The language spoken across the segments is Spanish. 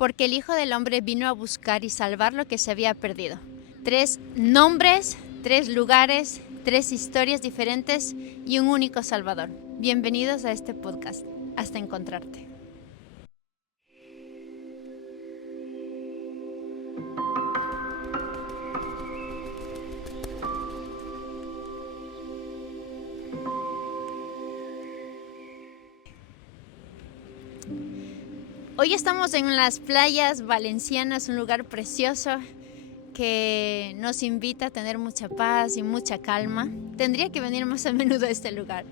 porque el Hijo del Hombre vino a buscar y salvar lo que se había perdido. 3 nombres, 3 lugares, 3 historias diferentes y un único Salvador. Bienvenidos a este podcast. Hasta encontrarte. Hoy estamos en las playas valencianas, un lugar precioso que nos invita a tener mucha paz y mucha calma. Tendría que venir más a menudo a este lugar.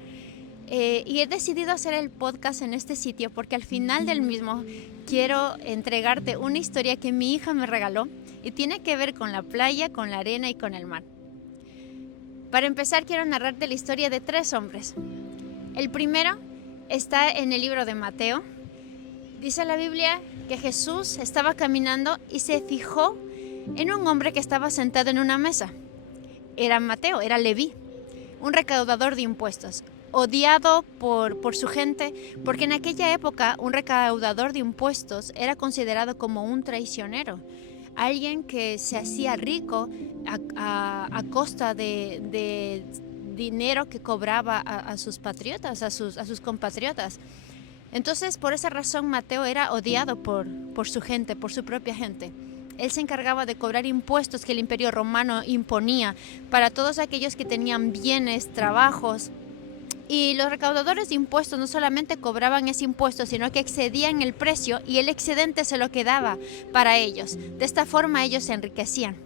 Y he decidido hacer el podcast en este sitio porque al final del mismo quiero entregarte una historia que mi hija me regaló y tiene que ver con la playa, con la arena y con el mar. Para empezar, quiero narrarte la historia de 3 hombres. El primero está en el libro de Mateo. Dice la Biblia que Jesús estaba caminando y se fijó en un hombre que estaba sentado en una mesa. Era Mateo, era Leví, un recaudador de impuestos, odiado por su gente, porque en aquella época un recaudador de impuestos era considerado como un traicionero, alguien que se hacía rico a costa de dinero que cobraba a sus patriotas, a sus compatriotas. Entonces, por esa razón, Mateo era odiado por su gente, por su propia gente. Él se encargaba de cobrar impuestos que el Imperio Romano imponía para todos aquellos que tenían bienes, trabajos. Y los recaudadores de impuestos no solamente cobraban ese impuesto, sino que excedían el precio y el excedente se lo quedaba para ellos. De esta forma ellos se enriquecían.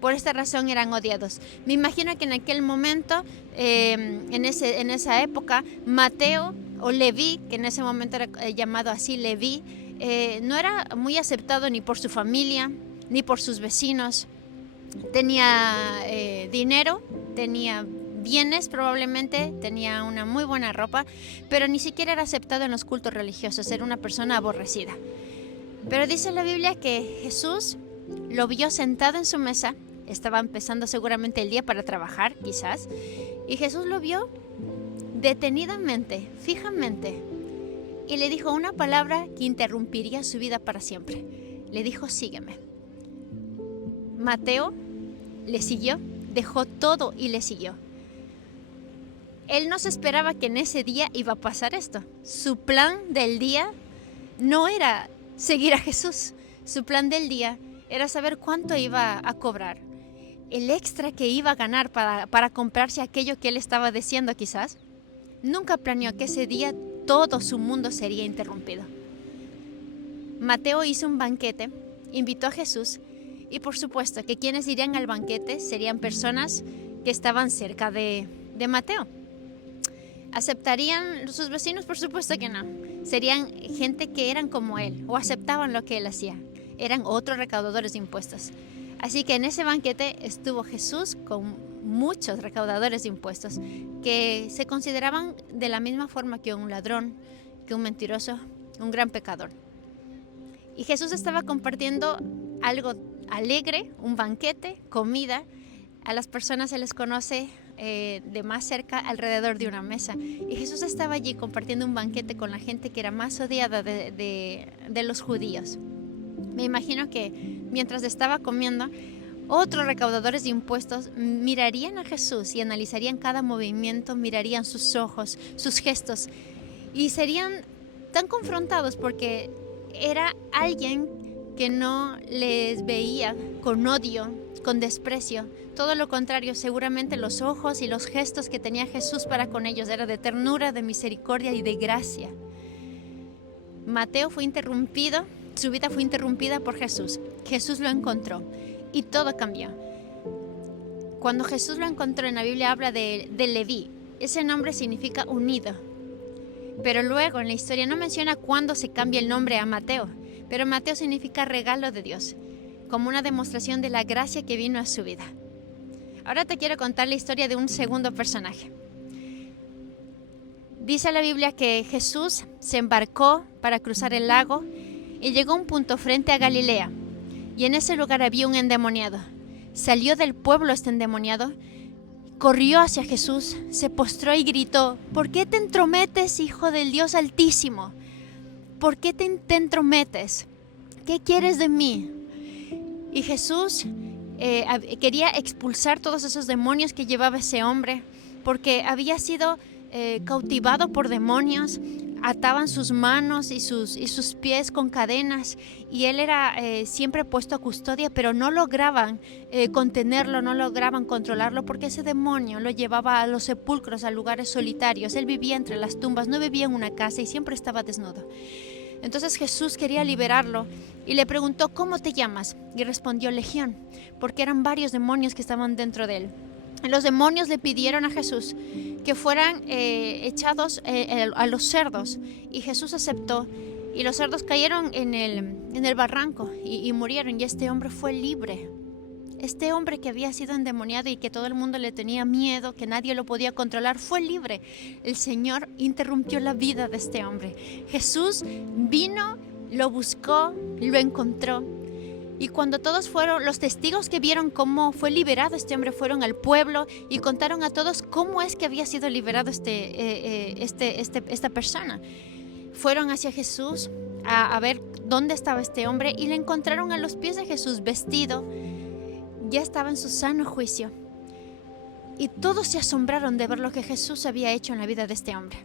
Por esta razón eran odiados. Me imagino que en aquel momento, en esa época, Mateo o Leví, que en ese momento era llamado así Leví, no era muy aceptado ni por su familia, ni por sus vecinos. Tenía dinero, tenía bienes probablemente, tenía una muy buena ropa, pero ni siquiera era aceptado en los cultos religiosos, era una persona aborrecida. Pero dice la Biblia que Jesús lo vio sentado en su mesa, estaba empezando seguramente el día para trabajar, quizás, y Jesús lo vio detenidamente, fijamente, y le dijo una palabra que interrumpiría su vida para siempre. Le dijo, sígueme. Mateo le siguió, dejó todo y le siguió. Él no se esperaba que en ese día iba a pasar esto. Su plan del día no era seguir a Jesús. Su plan del día era saber cuánto iba a cobrar, el extra que iba a ganar para comprarse aquello que él estaba deseando quizás. Nunca planeó que ese día todo su mundo sería interrumpido. Mateo hizo un banquete, invitó a Jesús y por supuesto que quienes irían al banquete serían personas que estaban cerca de Mateo. ¿Aceptarían sus vecinos? Por supuesto que no. Serían gente que eran como él o aceptaban lo que él hacía. Eran otros recaudadores de impuestos. Así que en ese banquete estuvo Jesús con muchos recaudadores de impuestos que se consideraban de la misma forma que un ladrón, que un mentiroso, un gran pecador. Y Jesús estaba compartiendo algo alegre, un banquete, comida. A las personas se les conoce de más cerca alrededor de una mesa. Y Jesús estaba allí compartiendo un banquete con la gente que era más odiada de los judíos. Me imagino que mientras estaba comiendo, otros recaudadores de impuestos mirarían a Jesús y analizarían cada movimiento, mirarían sus ojos, sus gestos y serían tan confrontados porque era alguien que no les veía con odio, con desprecio. Todo lo contrario, seguramente los ojos y los gestos que tenía Jesús para con ellos era de ternura, de misericordia y de gracia. Mateo fue interrumpido. Su vida fue interrumpida por Jesús. Jesús lo encontró y todo cambió. Cuando Jesús lo encontró, en la Biblia habla de Leví. Ese nombre significa unido. Pero luego en la historia no menciona cuándo se cambia el nombre a Mateo. Pero Mateo significa regalo de Dios, como una demostración de la gracia que vino a su vida. Ahora te quiero contar la historia de un segundo personaje. Dice la Biblia que Jesús se embarcó para cruzar el lago y llegó a un punto frente a Galilea, y en ese lugar había un endemoniado. Salió del pueblo este endemoniado, corrió hacia Jesús, se postró y gritó: ¿por qué te entrometes, Hijo del Dios Altísimo? ¿Por qué te entrometes? ¿qué quieres de mí? Y Jesús quería expulsar todos esos demonios que llevaba ese hombre, porque había sido cautivado por demonios. Ataban sus manos y sus pies con cadenas, y él era siempre puesto a custodia, pero no lograban contenerlo, no lograban controlarlo, porque ese demonio lo llevaba a los sepulcros, a lugares solitarios. Él vivía entre las tumbas, no vivía en una casa y siempre estaba desnudo. Entonces Jesús quería liberarlo y le preguntó, ¿cómo te llamas? Y respondió, Legión, porque eran varios demonios que estaban dentro de él. Los demonios le pidieron a Jesús que fueran echados a los cerdos, y Jesús aceptó, y los cerdos cayeron en el barranco y murieron, y este hombre fue libre. Este hombre que había sido endemoniado y que todo el mundo le tenía miedo, que nadie lo podía controlar, fue libre. El Señor interrumpió la vida de este hombre. Jesús vino, lo buscó, lo encontró. Y cuando todos fueron, los testigos que vieron cómo fue liberado este hombre, fueron al pueblo y contaron a todos cómo es que había sido liberado esta persona. Fueron hacia Jesús a ver dónde estaba este hombre, y le encontraron a los pies de Jesús vestido. Ya estaba en su sano juicio. Y todos se asombraron de ver lo que Jesús había hecho en la vida de este hombre.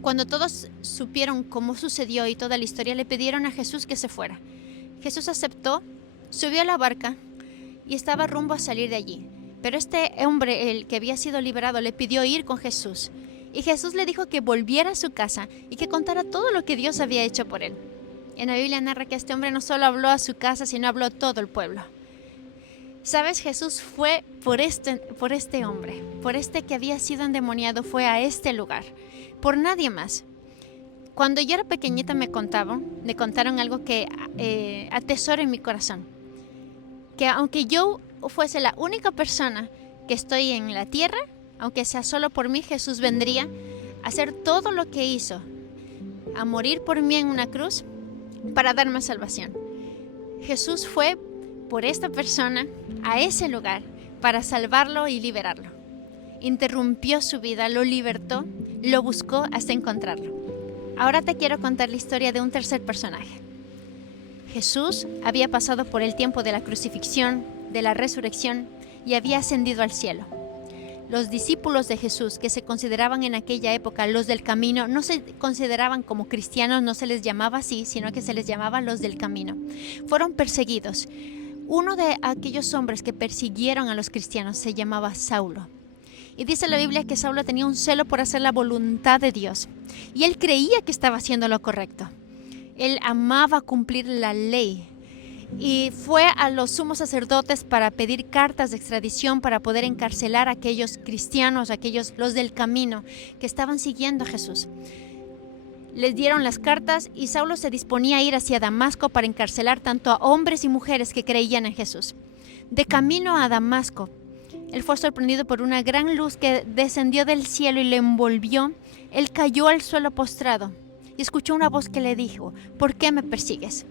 Cuando todos supieron cómo sucedió y toda la historia, le pidieron a Jesús que se fuera. Jesús aceptó, subió a la barca y estaba rumbo a salir de allí. Pero este hombre, el que había sido liberado, le pidió ir con Jesús. Y Jesús le dijo que volviera a su casa y que contara todo lo que Dios había hecho por él. En la Biblia narra que este hombre no solo habló a su casa, sino habló a todo el pueblo. ¿Sabes? Jesús fue por este hombre, por este que había sido endemoniado, fue a este lugar, por nadie más. Cuando yo era pequeñita me contaron algo que atesoro en mi corazón. Que aunque yo fuese la única persona que estoy en la tierra, aunque sea solo por mí, Jesús vendría a hacer todo lo que hizo, a morir por mí en una cruz para darme salvación. Jesús fue por esta persona a ese lugar para salvarlo y liberarlo. Interrumpió su vida, lo libertó, lo buscó hasta encontrarlo. Ahora te quiero contar la historia de un tercer personaje. Jesús había pasado por el tiempo de la crucifixión, de la resurrección, y había ascendido al cielo. Los discípulos de Jesús, que se consideraban en aquella época los del camino, no se consideraban como cristianos, no se les llamaba así, sino que se les llamaba los del camino. Fueron perseguidos. Uno de aquellos hombres que persiguieron a los cristianos se llamaba Saulo. Y dice la Biblia que Saulo tenía un celo por hacer la voluntad de Dios. Y él creía que estaba haciendo lo correcto. Él amaba cumplir la ley. Y fue a los sumos sacerdotes para pedir cartas de extradición para poder encarcelar a aquellos cristianos, los del camino que estaban siguiendo a Jesús. Les dieron las cartas y Saulo se disponía a ir hacia Damasco para encarcelar tanto a hombres y mujeres que creían en Jesús. De camino a Damasco, él fue sorprendido por una gran luz que descendió del cielo y le envolvió. Él cayó al suelo postrado y escuchó una voz que le dijo, ¿por qué me persigues?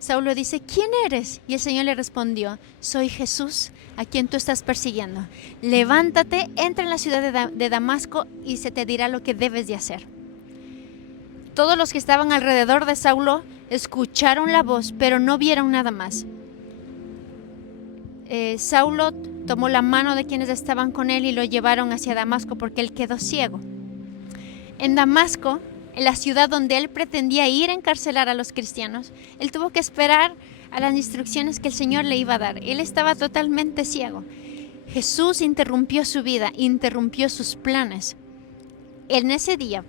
Saulo dice, ¿quién eres? Y el Señor le respondió, soy Jesús, a quien tú estás persiguiendo. Levántate, entra en la ciudad de Damasco y se te dirá lo que debes de hacer. Todos los que estaban alrededor de Saulo escucharon la voz, pero no vieron nada más. Saulo tomó la mano de quienes estaban con él y lo llevaron hacia Damasco porque él quedó ciego. En Damasco, en la ciudad donde él pretendía ir a encarcelar a los cristianos, él tuvo que esperar a las instrucciones que el Señor le iba a dar. Él estaba totalmente ciego. Jesús interrumpió su vida, interrumpió sus planes. En ese día,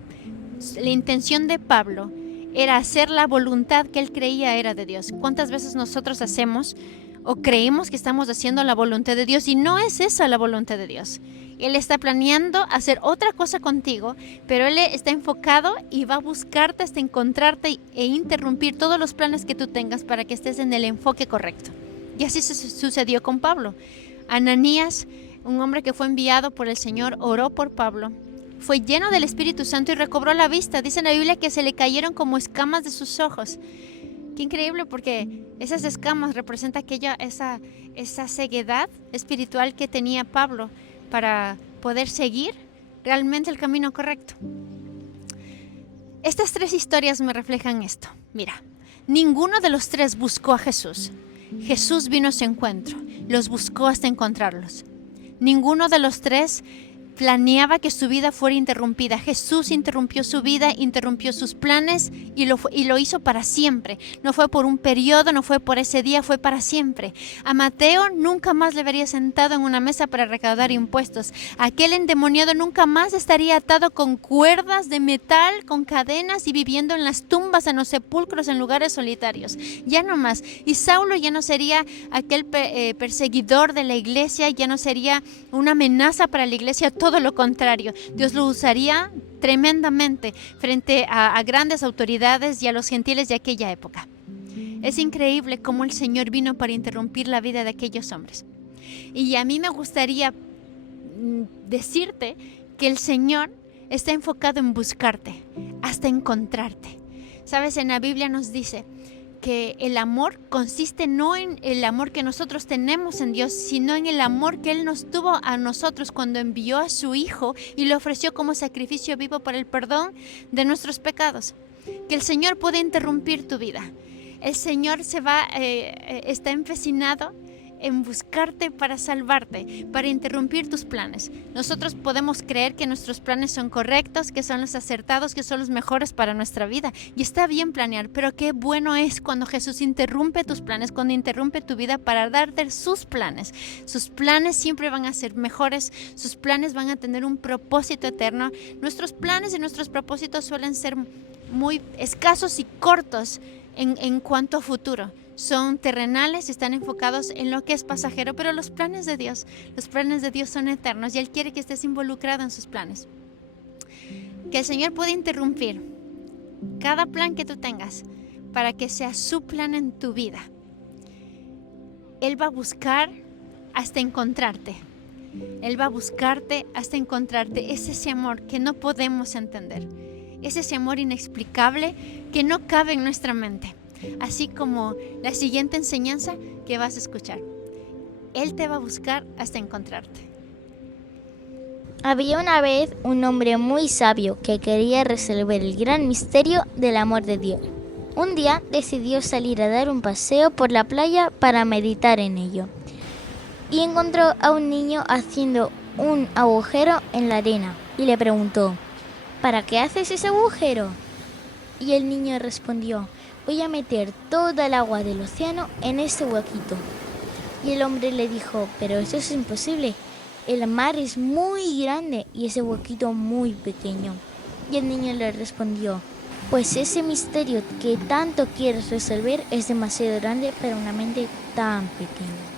la intención de Pablo era hacer la voluntad que él creía era de Dios. ¿Cuántas veces nosotros hacemos o creemos que estamos haciendo la voluntad de Dios y no es esa la voluntad de Dios? Él está planeando hacer otra cosa contigo, pero Él está enfocado y va a buscarte hasta encontrarte e interrumpir todos los planes que tú tengas para que estés en el enfoque correcto. Y así sucedió con Pablo. Ananías, un hombre que fue enviado por el Señor, oró por Pablo. Fue lleno del Espíritu Santo y recobró la vista. Dice en la Biblia que se le cayeron como escamas de sus ojos. Qué increíble, porque esas escamas representan esa ceguedad espiritual que tenía Pablo para poder seguir realmente el camino correcto. Estas tres historias me reflejan esto. Mira, Ninguno de los tres buscó a Jesús. Jesús vino a su encuentro, los buscó hasta encontrarlos. Ninguno de los tres planeaba que su vida fuera interrumpida. Jesús interrumpió su vida, interrumpió sus planes y lo hizo para siempre. No fue por un periodo, no fue por ese día, fue para siempre. A Mateo nunca más le vería sentado en una mesa para recaudar impuestos. Aquel endemoniado nunca más estaría atado con cuerdas de metal, con cadenas y viviendo en las tumbas, en los sepulcros, en lugares solitarios. Ya no más. Y Saulo ya no sería aquel perseguidor de la iglesia, ya no sería una amenaza para la iglesia. Todo lo contrario, Dios lo usaría tremendamente frente a grandes autoridades y a los gentiles de aquella época. Es increíble cómo el Señor vino para interrumpir la vida de aquellos hombres. Y a mí me gustaría decirte que el Señor está enfocado en buscarte, hasta encontrarte. Sabes, en la Biblia nos dice que el amor consiste no en el amor que nosotros tenemos en Dios, sino en el amor que Él nos tuvo a nosotros cuando envió a su Hijo y lo ofreció como sacrificio vivo para el perdón de nuestros pecados. Que el Señor puede interrumpir tu vida. El Señor está empecinado en buscarte para salvarte, para interrumpir tus planes. Nosotros podemos creer que nuestros planes son correctos, que son los acertados, que son los mejores para nuestra vida. Y está bien planear, pero qué bueno es cuando Jesús interrumpe tus planes, cuando interrumpe tu vida para darte sus planes. Sus planes siempre van a ser mejores, sus planes van a tener un propósito eterno. Nuestros planes y nuestros propósitos suelen ser muy escasos y cortos en cuanto a futuro. Son terrenales y están enfocados en lo que es pasajero, pero los planes de Dios son eternos y Él quiere que estés involucrado en sus planes. Que el Señor puede interrumpir cada plan que tú tengas para que sea su plan en tu vida. Él va a buscar hasta encontrarte. Él va a buscarte hasta encontrarte. Es ese amor que no podemos entender. Es ese amor inexplicable que no cabe en nuestra mente. Así como la siguiente enseñanza que vas a escuchar. Él te va a buscar hasta encontrarte. Había una vez un hombre muy sabio que quería resolver el gran misterio del amor de Dios. Un día decidió salir a dar un paseo por la playa para meditar en ello. Y encontró a un niño haciendo un agujero en la arena y le preguntó: ¿para qué haces ese agujero? Y el niño respondió: voy a meter toda el agua del océano en este huequito. Y el hombre le dijo: pero eso es imposible. El mar es muy grande y ese huequito muy pequeño. Y el niño le respondió: pues ese misterio que tanto quieres resolver es demasiado grande para una mente tan pequeña.